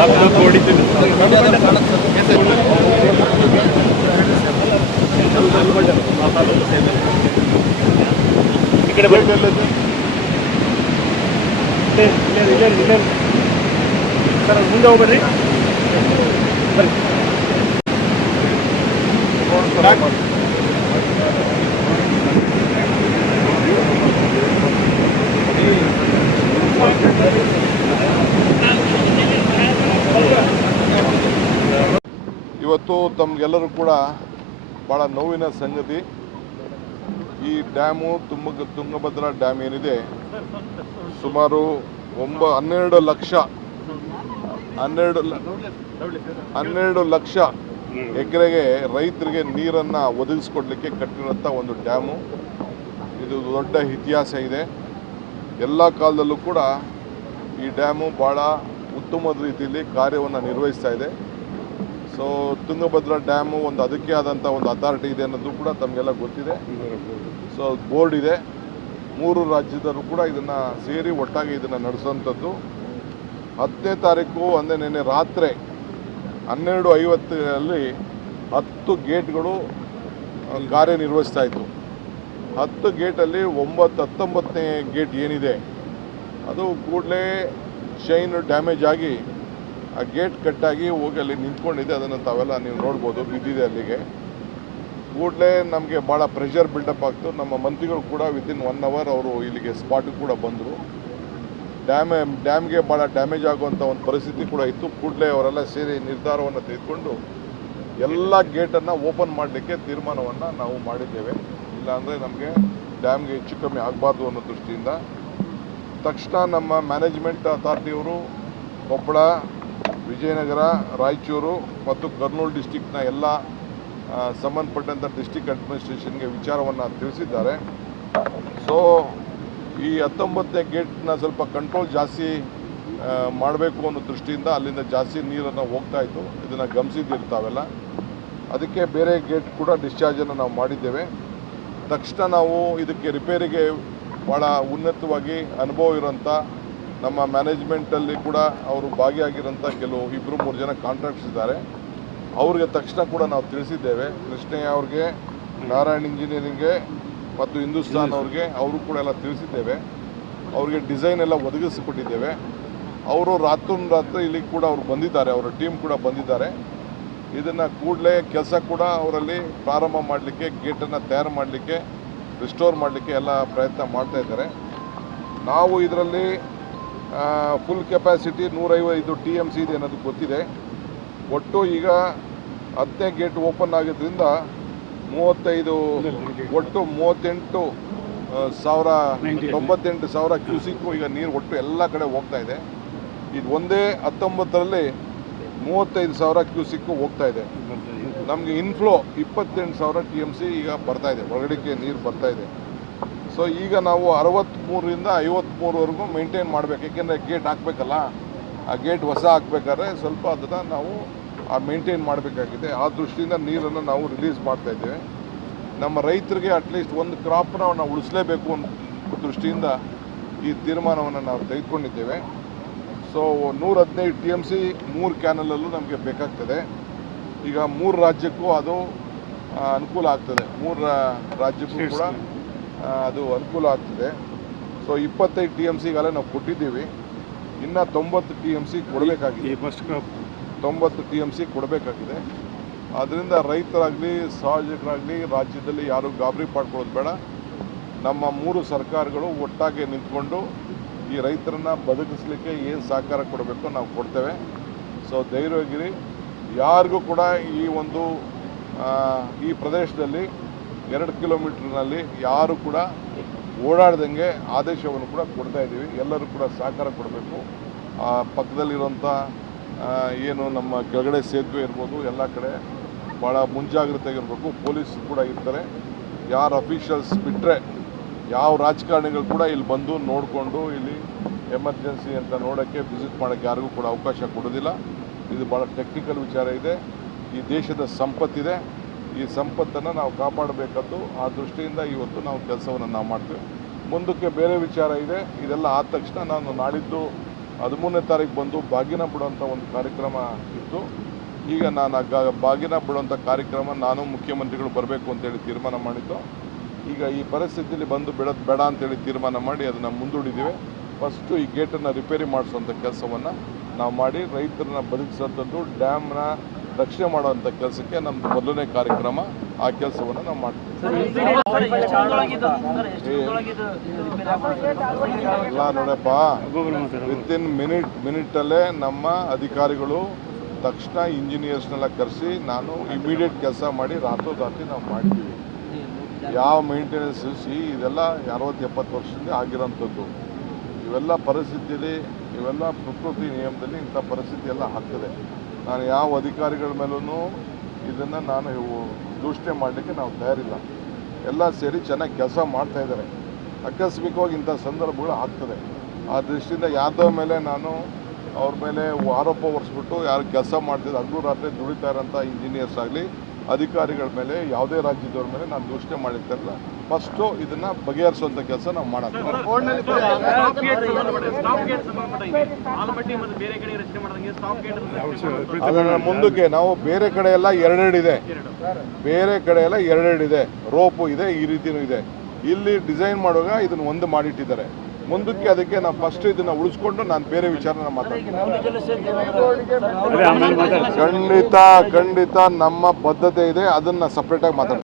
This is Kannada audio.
ಸರ್ ಮುಂದೆ ಹೋಗ್ಬೇಡ್ರಿ. ಇವತ್ತು ತಮಗೆಲ್ಲರೂ ಕೂಡ ಭಾಳ ನೋವಿನ ಸಂಗತಿ. ಈ ಡ್ಯಾಮು ತುಂಗಭದ್ರಾ ಡ್ಯಾಮ್ ಏನಿದೆ, ಸುಮಾರು 12 ಲಕ್ಷ ಎಕರೆಗೆ ರೈತರಿಗೆ ನೀರನ್ನು ಒದಗಿಸ್ಕೊಡ್ಲಿಕ್ಕೆ ಕಟ್ಟಿರೋಂಥ ಒಂದು ಡ್ಯಾಮು. ಇದು ದೊಡ್ಡ ಇತಿಹಾಸ ಇದೆ. ಎಲ್ಲ ಕಾಲದಲ್ಲೂ ಕೂಡ ಈ ಡ್ಯಾಮು ಭಾಳ ಉತ್ತಮವಾದ ರೀತಿಯಲ್ಲಿ ಕಾರ್ಯವನ್ನು ನಿರ್ವಹಿಸ್ತಾ ಇದೆ. ಸೊ ತುಂಗಭದ್ರಾ ಡ್ಯಾಮು ಅದಕ್ಕೆ ಆದಂಥ ಒಂದು ಅಥಾರಿಟಿ ಇದೆ ಅನ್ನೋದು ಕೂಡ ತಮಗೆಲ್ಲ ಗೊತ್ತಿದೆ. ಸೊ ಬೋರ್ಡ್ ಇದೆ. 3 ರಾಜ್ಯದಲ್ಲೂ ಕೂಡ ಇದನ್ನು ಸೇರಿ ಒಟ್ಟಾಗಿ ಇದನ್ನು ನಡೆಸುವಂಥದ್ದು. 10ನೇ ತಾರೀಕು ಅಂದರೆ ನಿನ್ನೆ ರಾತ್ರಿ 12:50 10 ಗೇಟ್ಗಳು ಕಾರ್ಯನಿರ್ವಹಿಸ್ತಾ ಇತ್ತು. 10 ಗೇಟಲ್ಲಿ 19ನೇ ಗೇಟ್ ಏನಿದೆ ಅದು ಕೂಡಲೇ ಚೈನ್ ಡ್ಯಾಮೇಜ್ ಆಗಿ ಆ ಗೇಟ್ ಕಟ್ಟಾಗಿ ಹೋಗಿ ಅಲ್ಲಿ ನಿಂತ್ಕೊಂಡಿದೆ. ಅದನ್ನು ತಾವೆಲ್ಲ ನೀವು ನೋಡ್ಬೋದು, ಬಿದ್ದಿದೆ ಅಲ್ಲಿಗೆ. ಕೂಡಲೇ ನಮಗೆ ಭಾಳ ಪ್ರೆಷರ್ ಬಿಲ್ಡಪ್ ಆಗ್ತು. ನಮ್ಮ ಮಂತ್ರಿಗಳು ಕೂಡ ವಿತಿನ್ 1 ಅವರ್ ಅವರು ಇಲ್ಲಿಗೆ ಸ್ಪಾಟಿಗೆ ಕೂಡ ಬಂದರು. ಡ್ಯಾಮ್ಗೆ ಭಾಳ ಡ್ಯಾಮೇಜ್ ಆಗುವಂಥ ಒಂದು ಪರಿಸ್ಥಿತಿ ಕೂಡ ಇತ್ತು. ಕೂಡಲೇ ಅವರೆಲ್ಲ ಸೇರಿ ನಿರ್ಧಾರವನ್ನು ತೆಗೆದುಕೊಂಡು ಎಲ್ಲ ಗೇಟನ್ನು ಓಪನ್ ಮಾಡಲಿಕ್ಕೆ ತೀರ್ಮಾನವನ್ನು ನಾವು ಮಾಡಿದ್ದೇವೆ. ಇಲ್ಲಾಂದರೆ ನಮಗೆ ಡ್ಯಾಮ್ಗೆ ಹೆಚ್ಚು ಕಮ್ಮಿ ಆಗಬಾರ್ದು ಅನ್ನೋ ದೃಷ್ಟಿಯಿಂದ ತಕ್ಷಣ ನಮ್ಮ ಮ್ಯಾನೇಜ್ಮೆಂಟ್ ಅಥಾರಿಟಿಯವರು ಕೊಪ್ಪಳ, ವಿಜಯನಗರ, ರಾಯಚೂರು ಮತ್ತು ಕರ್ನೂಲು ಡಿಸ್ಟಿಕ್ನ ಎಲ್ಲ ಸಂಬಂಧಪಟ್ಟಂಥ ಡಿಸ್ಟಿಕ್ ಅಡ್ಮಿನಿಸ್ಟ್ರೇಷನ್ಗೆ ವಿಚಾರವನ್ನು ತಿಳಿಸಿದ್ದಾರೆ. ಸೊ ಈ 19ನೇ ಗೇಟ್ನ ಸ್ವಲ್ಪ ಕಂಟ್ರೋಲ್ ಜಾಸ್ತಿ ಮಾಡಬೇಕು ಅನ್ನೋ ದೃಷ್ಟಿಯಿಂದ ಅಲ್ಲಿಂದ ಜಾಸ್ತಿ ನೀರನ್ನು ಹೋಗ್ತಾ ಇತ್ತು. ಇದನ್ನು ಗಮನಿಸಿದ್ದಿರ್ತಾವೆಲ್ಲ. ಅದಕ್ಕೆ ಬೇರೆ ಗೇಟ್ ಕೂಡ ಡಿಸ್ಚಾರ್ಜನ್ನು ನಾವು ಮಾಡಿದ್ದೇವೆ. ತಕ್ಷಣ ನಾವು ಇದಕ್ಕೆ ರಿಪೇರಿಗೆ ಭಾಳ ಉನ್ನತವಾಗಿ ಅನುಭವ ಇರೋಂಥ ನಮ್ಮ ಮ್ಯಾನೇಜ್ಮೆಂಟಲ್ಲಿ ಕೂಡ ಅವರು ಭಾಗಿಯಾಗಿರೋಂಥ ಕೆಲವು 2-3 ಜನ ಕಾಂಟ್ರಾಕ್ಟ್ಸ್ ಇದ್ದಾರೆ. ಅವ್ರಿಗೆ ತಕ್ಷಣ ಕೂಡ ನಾವು ತಿಳಿಸಿದ್ದೇವೆ. ಕೃಷ್ಣಯ್ಯ ಅವ್ರಿಗೆ, ನಾರಾಯಣ್ ಇಂಜಿನಿಯರಿಂಗ್ಗೆ ಮತ್ತು ಹಿಂದೂಸ್ತಾನ್ ಅವ್ರಿಗೆ ಅವರು ಕೂಡ ಎಲ್ಲ ತಿಳಿಸಿದ್ದೇವೆ. ಅವ್ರಿಗೆ ಡಿಸೈನ್ ಎಲ್ಲ ಒದಗಿಸಿಕೊಟ್ಟಿದ್ದೇವೆ. ಅವರು ರಾತ್ರಿ ಇಲ್ಲಿಗೆ ಕೂಡ ಅವರು ಬಂದಿದ್ದಾರೆ, ಅವರ ಟೀಮ್ ಕೂಡ ಬಂದಿದ್ದಾರೆ. ಇದನ್ನು ಕೂಡಲೇ ಕೆಲಸ ಕೂಡ ಅವರಲ್ಲಿ ಪ್ರಾರಂಭ ಮಾಡಲಿಕ್ಕೆ, ಗೇಟನ್ನು ತಯಾರು ಮಾಡಲಿಕ್ಕೆ, ರಿಸ್ಟೋರ್ ಮಾಡಲಿಕ್ಕೆ ಎಲ್ಲ ಪ್ರಯತ್ನ ಮಾಡ್ತಾಯಿದ್ದಾರೆ. ನಾವು ಇದರಲ್ಲಿ ಫುಲ್ ಕೆಪಾಸಿಟಿ 105 TMC ಇದೆ ಅನ್ನೋದು ಗೊತ್ತಿದೆ. ಒಟ್ಟು ಈಗ 10ನೇ ಗೇಟ್ ಓಪನ್ ಆಗಿದ್ದರಿಂದ 98 ಒಟ್ಟು 98,000 ಕ್ಯೂಸಿಕ್ಕು ಈಗ ನೀರು ಒಟ್ಟು ಎಲ್ಲ ಕಡೆ ಹೋಗ್ತಾ ಇದೆ. ಇದು ಒಂದೇ 19ರಲ್ಲಿ 35,000 ಕ್ಯೂಸಿಕ್ಕು ಹೋಗ್ತಾ ಇದೆ. ನಮಗೆ ಇನ್ಫ್ಲೋ 28,000 TMC ಈಗ ಬರ್ತಾ ಇದೆ, ಒಳಗಡೆಗೆ ನೀರು ಬರ್ತಾ ಇದೆ. ಸೊ ಈಗ ನಾವು 63ರಿಂದ 53ವರೆಗೂ ಮೇಂಟೈನ್ ಮಾಡಬೇಕು. ಏಕೆಂದರೆ ಗೇಟ್ ಹಾಕಬೇಕಲ್ಲ, ಆ ಗೇಟ್ ಹೊಸ ಹಾಕ್ಬೇಕಾದ್ರೆ ಸ್ವಲ್ಪ ಅದನ್ನು ನಾವು ಮೇಂಟೈನ್ ಮಾಡಬೇಕಾಗಿದೆ. ಆ ದೃಷ್ಟಿಯಿಂದ ನೀರನ್ನು ನಾವು ರಿಲೀಸ್ ಮಾಡ್ತಾ ಇದ್ದೇವೆ. ನಮ್ಮ ರೈತರಿಗೆ ಅಟ್ಲೀಸ್ಟ್ ಒಂದು ಕ್ರಾಪ್ನ ನಾವು ಉಳಿಸಲೇಬೇಕು ಅನ್ನೋ ದೃಷ್ಟಿಯಿಂದ ಈ ತೀರ್ಮಾನವನ್ನು ನಾವು ತೆಗೆದುಕೊಂಡಿದ್ದೇವೆ. ಸೊ 115 TMC 3 ಕ್ಯಾನಲಲ್ಲೂ ನಮಗೆ ಬೇಕಾಗ್ತದೆ. ಈಗ 3 ರಾಜ್ಯಕ್ಕೂ ಅದು ಅನುಕೂಲ ಆಗ್ತದೆ. 3 ರಾಜ್ಯಕ್ಕೂ ಕೂಡ ಅದು ಅನುಕೂಲ ಆಗ್ತದೆ. ಸೊ 25 TMCಗಾಲೇ ನಾವು ಕೊಟ್ಟಿದ್ದೀವಿ. ಇನ್ನು 90 TMC ಕೊಡಬೇಕಾಗಿದೆ. 90 TMC ಕೊಡಬೇಕಾಗಿದೆ. ಆದ್ದರಿಂದ ರೈತರಾಗಲಿ, ಸಾರ್ವಜನಿಕರಾಗಲಿ, ರಾಜ್ಯದಲ್ಲಿ ಯಾರೂ ಗಾಬರಿ ಪಡ್ಕೊಳ್ಳೋದು ಬೇಡ. ನಮ್ಮ 3 ಸರ್ಕಾರಗಳು ಒಟ್ಟಾಗಿ ನಿಂತ್ಕೊಂಡು ಈ ರೈತರನ್ನು ಬದುಕಿಸಲಿಕ್ಕೆ ಏನು ಸಹಕಾರ ಕೊಡಬೇಕೋ ನಾವು ಕೊಡ್ತೇವೆ. ಸೊ ಧೈರ್ಯವಾಗಿರಿ. ಯಾರಿಗೂ ಕೂಡ ಈ ಪ್ರದೇಶದಲ್ಲಿ 2 ಕಿಲೋಮೀಟರ್ನಲ್ಲಿ ಯಾರು ಕೂಡ ಓಡಾಡ್ದಂಗೆ ಆದೇಶವನ್ನು ಕೂಡ ಕೊಡ್ತಾ ಇದ್ದೀವಿ. ಎಲ್ಲರೂ ಕೂಡ ಸಹಕಾರ ಕೊಡಬೇಕು. ಪಕ್ಕದಲ್ಲಿರುವಂಥ ಏನು ನಮ್ಮ ಕೆಳಗಡೆ ಸೇತುವೆ ಇರ್ಬೋದು, ಎಲ್ಲ ಕಡೆ ಭಾಳ ಮುಂಜಾಗ್ರತೆಯಾಗಿರಬೇಕು. ಪೊಲೀಸ್ ಕೂಡ ಇರ್ತಾರೆ. ಯಾರು ಅಫಿಷಿಯಲ್ಸ್ ಬಿಟ್ಟರೆ, ಯಾವ ರಾಜಕಾರಣಿಗಳು ಕೂಡ ಇಲ್ಲಿ ಬಂದು ನೋಡಿಕೊಂಡು ಇಲ್ಲಿ ಎಮರ್ಜೆನ್ಸಿ ಅಂತ ನೋಡೋಕ್ಕೆ, ವಿಸಿಟ್ ಮಾಡೋಕ್ಕೆ ಯಾರಿಗೂ ಕೂಡ ಅವಕಾಶ ಕೊಡೋದಿಲ್ಲ. ಇದು ಭಾಳ ಟೆಕ್ನಿಕಲ್ ವಿಚಾರ ಇದೆ. ಈ ದೇಶದ ಸಂಪತ್ತಿದೆ. ಈ ಸಂಪತ್ತನ್ನು ನಾವು ಕಾಪಾಡಬೇಕಂದು ಆ ದೃಷ್ಟಿಯಿಂದ ಇವತ್ತು ನಾವು ಕೆಲಸವನ್ನು ನಾವು ಮಾಡ್ತೇವೆ. ಮುಂದಕ್ಕೆ ಬೇರೆ ವಿಚಾರ ಇದೆ. ಇದೆಲ್ಲ ಆದ ತಕ್ಷಣ ನಾನು ನಾಳಿದ್ದು 13ನೇ ತಾರೀಕು ಬಂದು ಬಾಗಿನ ಬಿಡುವಂಥ ಒಂದು ಕಾರ್ಯಕ್ರಮ ಇತ್ತು. ಈಗ ನಾನು ಬಾಗಿನ ಬಿಡುವಂಥ ಕಾರ್ಯಕ್ರಮ ನಾನು ಮುಖ್ಯಮಂತ್ರಿಗಳು ಬರಬೇಕು ಅಂತೇಳಿ ತೀರ್ಮಾನ ಮಾಡಿದ್ದು. ಈಗ ಈ ಪರಿಸ್ಥಿತಿಯಲ್ಲಿ ಬಂದು ಬಿಡೋದು ಬೇಡ ಅಂತೇಳಿ ತೀರ್ಮಾನ ಮಾಡಿ ಅದನ್ನು ಮುಂದೂಡಿದ್ದೀವಿ. ಫಸ್ಟು ಈ ಗೇಟನ್ನು ರಿಪೇರಿ ಮಾಡಿಸುವಂಥ ಕೆಲಸವನ್ನು ನಾವು ಮಾಡಿ ರೈತರನ್ನ ಬದುಕಿಸುವಂಥದ್ದು, ಡ್ಯಾಮ್ನ ರಕ್ಷಣೆ ಮಾಡುವಂಥ ಕೆಲಸಕ್ಕೆ ನಮ್ಮದು ಮೊದಲನೇ ಕಾರ್ಯಕ್ರಮ. ಆ ಕೆಲಸವನ್ನು ನಾವು ಮಾಡ್ತೀವಿ. ಎಲ್ಲ ನೋಡಪ್ಪ, ವಿತಿನ್ ಮಿನಿಟಲ್ಲೇ ನಮ್ಮ ಅಧಿಕಾರಿಗಳು ತಕ್ಷಣ ಇಂಜಿನಿಯರ್ಸ್ನೆಲ್ಲ ಕರೆಸಿ ನಾನು ಇಮಿಡಿಯೇಟ್ ಕೆಲಸ ಮಾಡಿ ರಾತ್ರೋರಾತ್ರಿ ನಾವು ಮಾಡ್ತೀವಿ. ಯಾವ ಮೇಂಟೆನೆನ್ಸ್ ಇದೆಲ್ಲ 60-70 ವರ್ಷದಿಂದ ಆಗಿರೋಂಥದ್ದು. ಇವೆಲ್ಲ ಪರಿಸ್ಥಿತಿಯಲ್ಲಿ, ಇವೆಲ್ಲ ಪ್ರಕೃತಿ ನಿಯಮದಲ್ಲಿ ಇಂಥ ಪರಿಸ್ಥಿತಿ ಎಲ್ಲ ಆಗ್ತದೆ. ನಾನು ಯಾವ ಅಧಿಕಾರಿಗಳ ಮೇಲೂ ಇದನ್ನು ನಾನು ದೂಷಣೆ ಮಾಡಲಿಕ್ಕೆ ನಾವು ತಯಾರಿಲ್ಲ. ಎಲ್ಲ ಸೇರಿ ಚೆನ್ನಾಗಿ ಕೆಲಸ ಮಾಡ್ತಾಯಿದ್ದಾರೆ. ಆಕಸ್ಮಿಕವಾಗಿ ಇಂಥ ಸಂದರ್ಭಗಳು ಆಗ್ತದೆ. ಆ ದೃಷ್ಟಿಯಿಂದ ಯಾರ್ದೋ ಮೇಲೆ ನಾನು ಅವ್ರ ಮೇಲೆ ಆರೋಪ ಹೊರಿಸ್ಬಿಟ್ಟು ಯಾರು ಕೆಲಸ ಮಾಡ್ತಿದ್ದು ಹಗಲು ರಾತ್ರಿ ದುಡಿತಾ ಇರೋಂಥ ಇಂಜಿನಿಯರ್ಸ್ ಆಗಲಿ ಅಧಿಕಾರಿಗಳ ಮೇಲೆ ಯಾವುದೇ ರಾಜ್ಯದವ್ರ ಮೇಲೆ ನಾನು ದೂಷಣೆ ಮಾಡಿರ್ತಾರಲ್ಲ, ಫಸ್ಟು ಇದನ್ನು ಬಗೆಹರಿಸುವಂಥ ಕೆಲಸ ನಾವು ಮಾಡೋದು. ಅದನ್ನು ಮುಂದಕ್ಕೆ ನಾವು ಬೇರೆ ಕಡೆ ಎಲ್ಲ ಎರಡೆರಡಿದೆ, ಬೇರೆ ಕಡೆ ಎಲ್ಲ ಎರಡೆರಡಿದೆ, ರೋಪು ಇದೆ, ಈ ರೀತಿಯೂ ಇದೆ. ಇಲ್ಲಿ ಡಿಸೈನ್ ಮಾಡುವಾಗ ಇದನ್ನು ಒಂದು ಮಾಡಿಟ್ಟಿದ್ದಾರೆ. ಮುಂದಕ್ಕೆ ಅದಕ್ಕೆ ನಾವು ಫಸ್ಟ್ ಇದನ್ನು ಉಳಿಸ್ಕೊಂಡು ನಾನು ಬೇರೆ ವಿಚಾರನ ಮಾತಾಡ್ತೀನಿ. ಖಂಡಿತ ನಮ್ಮ ಬದ್ಧತೆ ಇದೆ, ಅದನ್ನು ಸಪ್ರೇಟಾಗಿ ಮಾತಾಡ್ತೀನಿ.